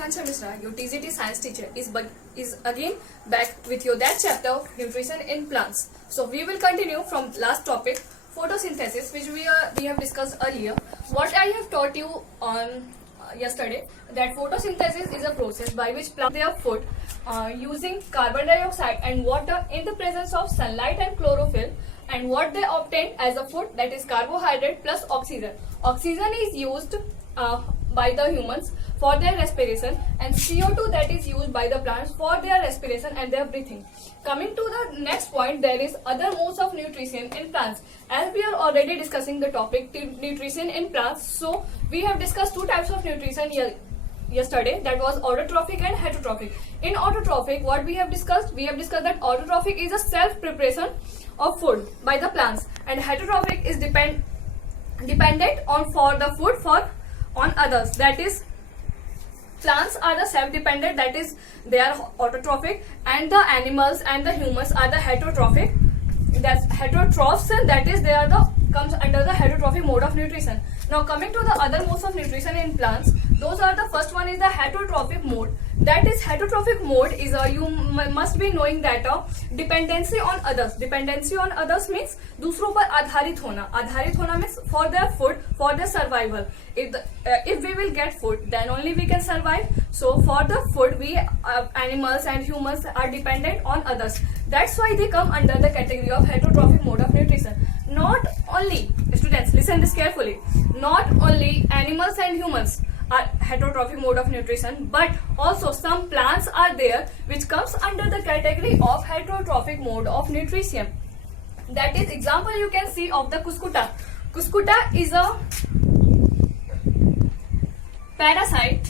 Akanksha Mishra, your TGT science teacher, is again back with your that chapter of nutrition in plants. So we will continue from last topic, photosynthesis, which we have discussed earlier. What I have taught you on yesterday, that photosynthesis is a process by which plants their food using carbon dioxide and water in the presence of sunlight and chlorophyll, and what they obtain as a food, that is carbohydrate plus oxygen. Oxygen is used by the humans for their respiration, and CO2 that is used by the plants for their respiration and their breathing. Coming to the next point, there is other modes of nutrition in plants. As we are already discussing the topic nutrition in plants, so we have discussed two types of nutrition yesterday, that was autotrophic and heterotrophic. In autotrophic, what we have discussed? We have discussed that autotrophic is a self-preparation of food by the plants, and heterotrophic is dependent on for the food on others. That is, plants are the self-dependent, that is they are autotrophic, and the animals and the humans are the heterotrophic. That's heterotrophs, and that is they are the comes under the heterotrophic mode of nutrition. Now coming to the other modes of nutrition in plants, those are the first one is the heterotrophic mode. That is heterotrophic mode is you must be knowing that dependency on others. Dependency on others means दूसरों पर आधारित होना means for their food, for their survival. If we will get food, then only we can survive. So for the food, we animals and humans are dependent on others. That's why they come under the category of heterotrophic mode of nutrition. Not only, students, listen this carefully, not only animals and humans are heterotrophic mode of nutrition, but also some plants are there which comes under the category of heterotrophic mode of nutrition. That is, example you can see of the cuscuta. Cuscuta is a parasite.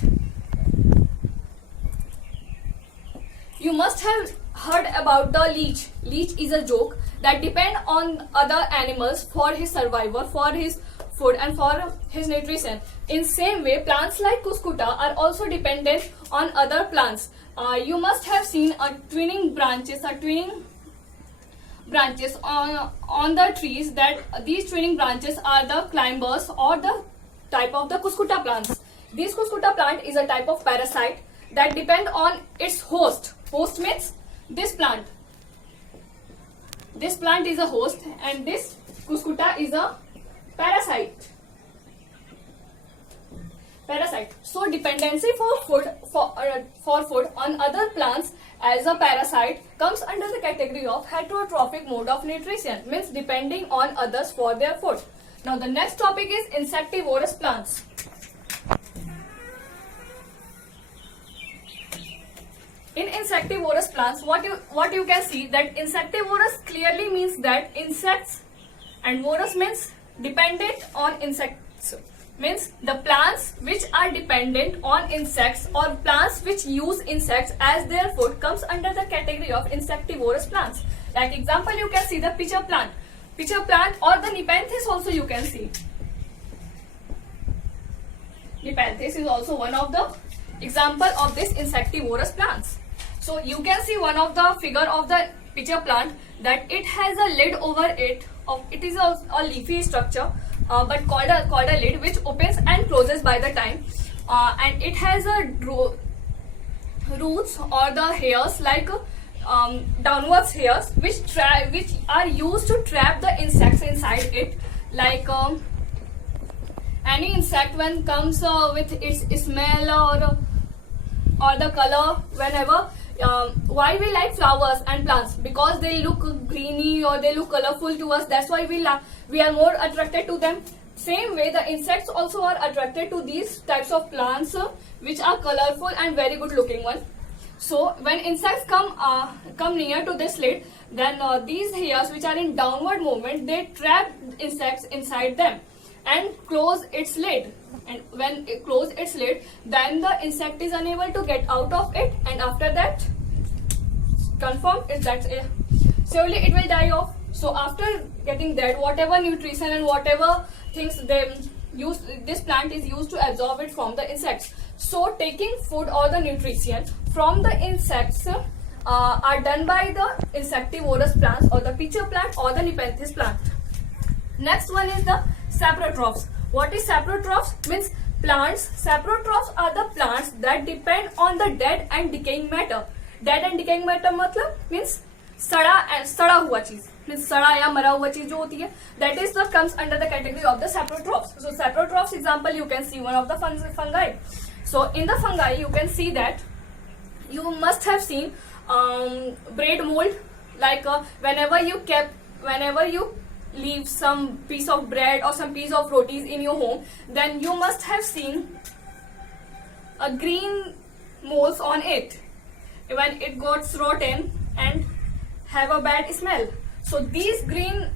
You must have heard about the leech. Leech is a joke that depend on other animals for his survival, for his food and for his nutrition. In same way, plants like cuscuta are also dependent on other plants. You must have seen twinning branches on the trees, that these twinning branches are the climbers or the type of the cuscuta plants. This cuscuta plant is a type of parasite that depend on its host. Host means this plant. This plant is a host, and this cuscuta is a parasite. So dependency for food on other plants as a parasite comes under the category of heterotrophic mode of nutrition, means depending on others for their food. Now the next topic is insectivorous plants. In insectivorous plants, what you can see, that insectivorous clearly means that insects, and vorous means dependent on insects, means the plants which are dependent on insects or plants which use insects as their food comes under the category of insectivorous plants. Like example, you can see the pitcher plant or the Nepenthes also you can see. Nepenthes is also one of the example of this insectivorous plants. So you can see one of the figure of the pitcher plant, that it has a lid over it. It is a leafy structure, but called a lid, which opens and closes by the time, and it has a roots or the hairs like downwards hairs, which are used to trap the insects inside it. Like any insect when comes with its smell or the color, whenever. Why we like flowers and plants? Because they look greeny or they look colorful to us. That's why we are more attracted to them. Same way, the insects also are attracted to these types of plants which are colorful and very good looking one. So when insects come near to this lid, then these hairs which are in downward movement, they trap insects inside them and close its lid. And when it closes its lid, then the insect is unable to get out of it, and after that, confirm is that surely it will die off. So after getting that, whatever nutrition and whatever things they use, this plant is used to absorb it from the insects. So taking food or the nutrition from the insects are done by the insectivorous plants or the pitcher plant or the Nepenthes plant. Next one is the saprotrophs. What is saprotrophs? Means plants, saprotrophs are the plants that depend on the dead and decaying matter. Dead and decaying matter मतलब means सड़ा हुआ चीज, means सड़ा या मरा हुआ चीज जो होती है, that is the comes under the category of the saprotrophs. So saprotrophs example you can see one of the fungi. So in the fungi you can see that you must have seen bread mold, like whenever you leave some piece of bread or some piece of rotis in your home, then you must have seen a green molds on it when it got rotten and have a bad smell. So these green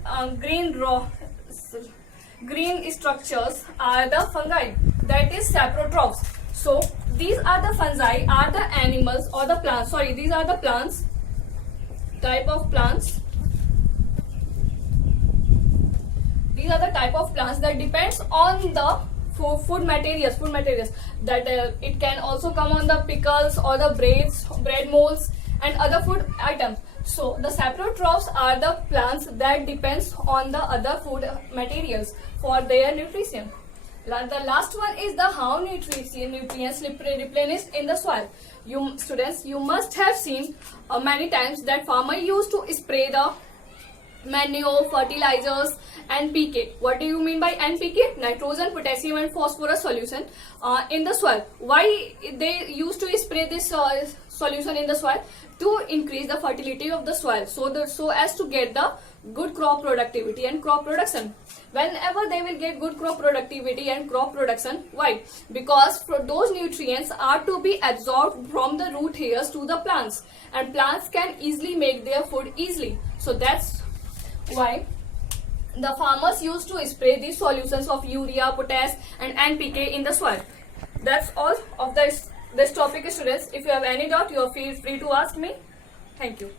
structures are the fungi, that is saprotrophs. So these are the fungi, are the animals or the plants, sorry, these are the plants, type of plants. These are the type of plants that depends on the food materials that it can also come on the pickles or the bread molds and other food items. So the saprotrophs are the plants that depends on the other food materials for their nutrition. The last one is the how nutrients replenished in the soil. Students, you must have seen many times that farmer used to spray the manure, fertilizers, NPK. What do you mean by NPK? Nitrogen, potassium and phosphorus solution in the soil. Why they used to spray this solution in the soil? To increase the fertility of the soil, so as to get the good crop productivity and crop production. Whenever they will get good crop productivity and crop production, why? Because those nutrients are to be absorbed from the root hairs to the plants, and plants can easily make their food easily. So that's why the farmers used to spray these solutions of urea, potash and NPK in the soil. That's all of this topic, students. If you have any doubt, you feel free to ask me. Thank you.